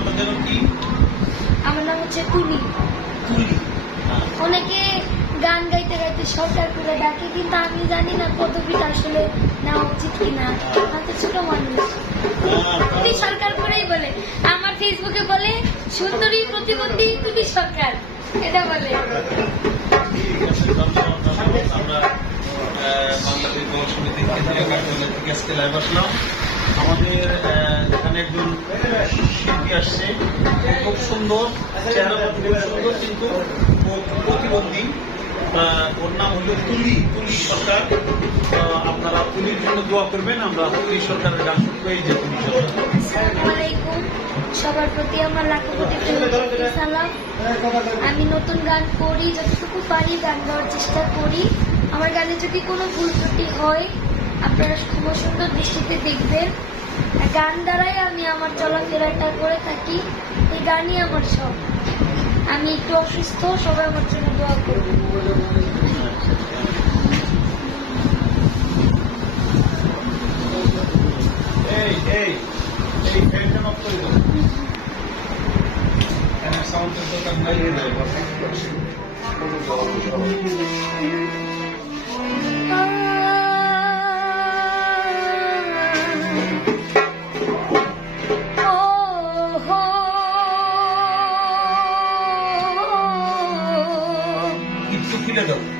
আপনাদের কি? আমার নাম হচ্ছে তুলি তুলি হ্যাঁ। অনেকে গান গাইতে গাইতে সরকার করে ডাকে কিন্তু আমি জানি না পদবিটা আসলে নেওয়া উচিত কিনা। আমি তো ছোট মানুষ। তুই সরকার করেই বলে। আমার ফেসবুকে বলে সুন্দরী প্রতিবন্ধী তুলি সরকার। এটা বলে। ঠিক আছে, দর্শক, আমরা আহ, বাংলাদেশ সমিতির কেন্দ্রীয় কার্যালয় থেকে আজকে লাইভ আসলাম। আমাদের এখানে একজন শিল্পী আসছে। খুব সুন্দর খুব সুন্দর, কিন্তু প্রতিবন্ধী। ওর নাম হলো তুলি তুলি সরকার। আপনারা তুলির জন্য দোয়া করবেন, আমরা তুলি সরকারের গান যে তুলি সবার প্রতি আমার লাখো সালাম। আমি নতুন গান করি, যতটুকু পারি গান গাওয়ার চেষ্টা করি। আমার গানে যদি কোনো ভুল ত্রুটি হয়, আপনারা সুন্দর দৃষ্টিতে দেখবেন। গান দ্বারাই আমি আমার চলাফেরাটা করে থাকি। এই গানই আমার সব আমি একটু অসুস্থ, সবাই আমার জন্য দোয়া করবেন। এই এই এই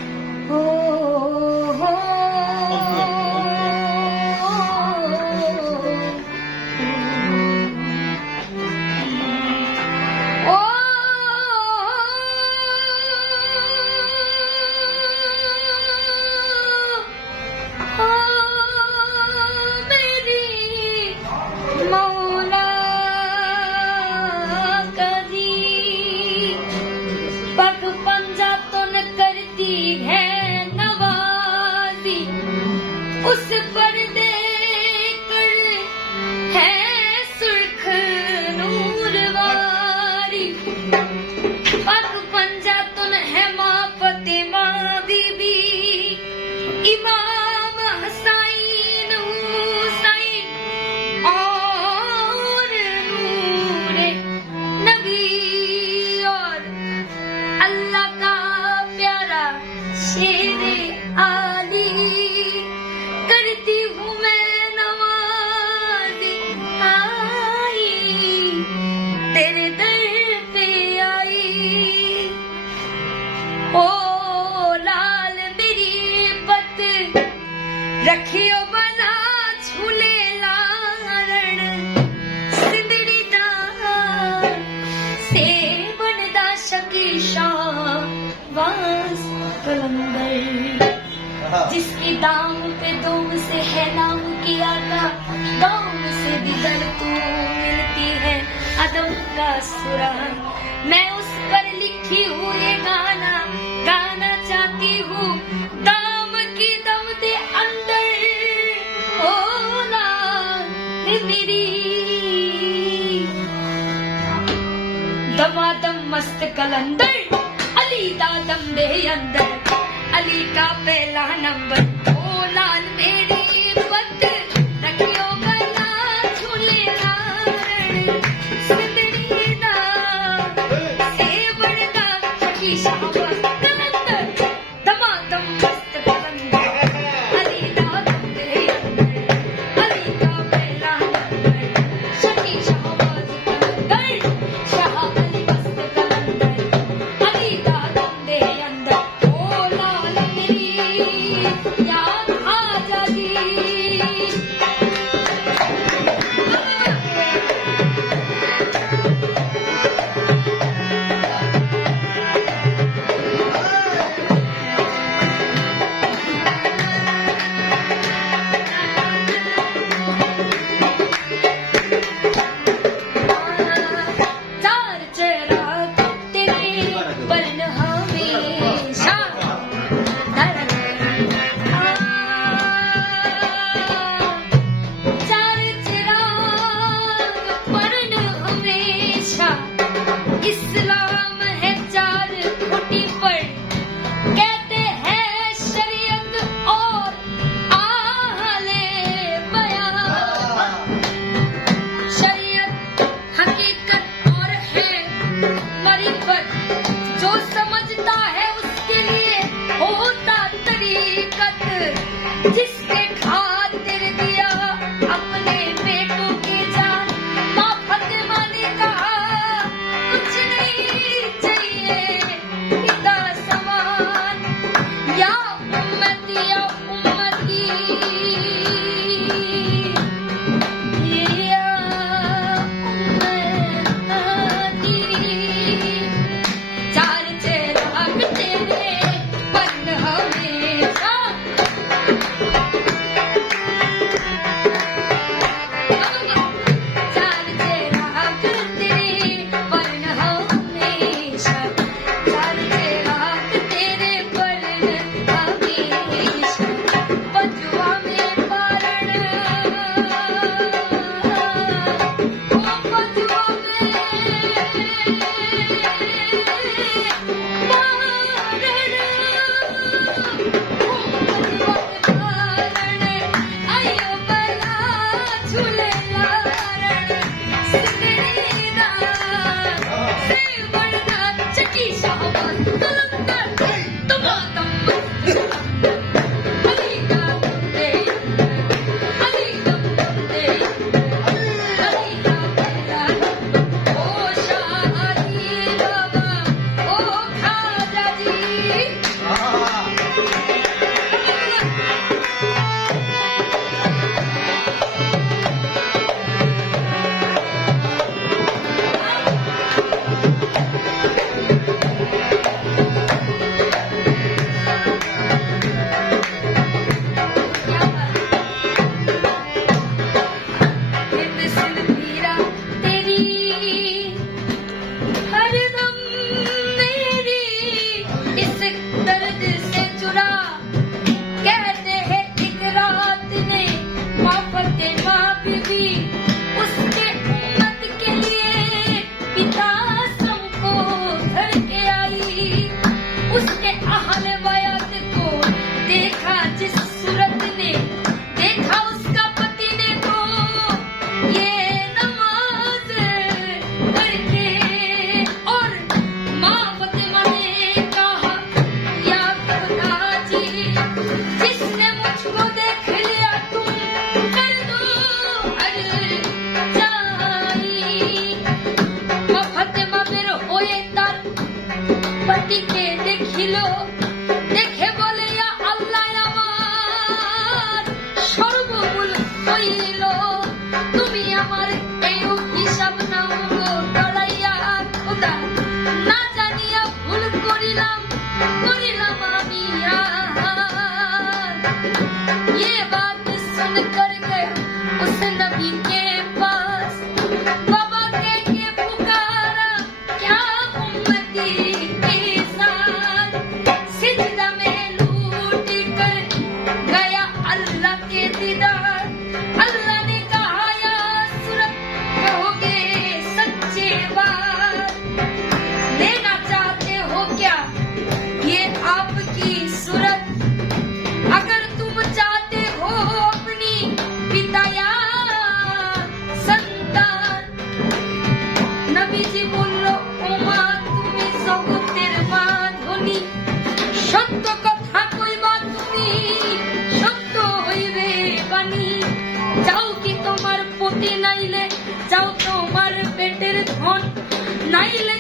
जिसकी दाम पे दोम से है नाम की आका दाम से दिगर तू मिलती है अदम का सुराग। मैं उस पर लिखी हूँ ये गाना गाना चाहती हूँ दाम की दम दे अंदर। ओ लाल मेरी। दमादम मस्त कलंदर, अली दा दम दे अंदर। તાલિકા પહેલા નંબર vez মাটিকে দেখিল, দেখে বলে আল্লাহ আমার সর্বমূল হইল। তুমি আমার এই হিসাব নাম ডলাইয়া খোদা, না জানিয়া ভুল করিলাম করিলাম আমি আর। রুটি নাইলে যাও তোমার পেটের ধন। নাইলে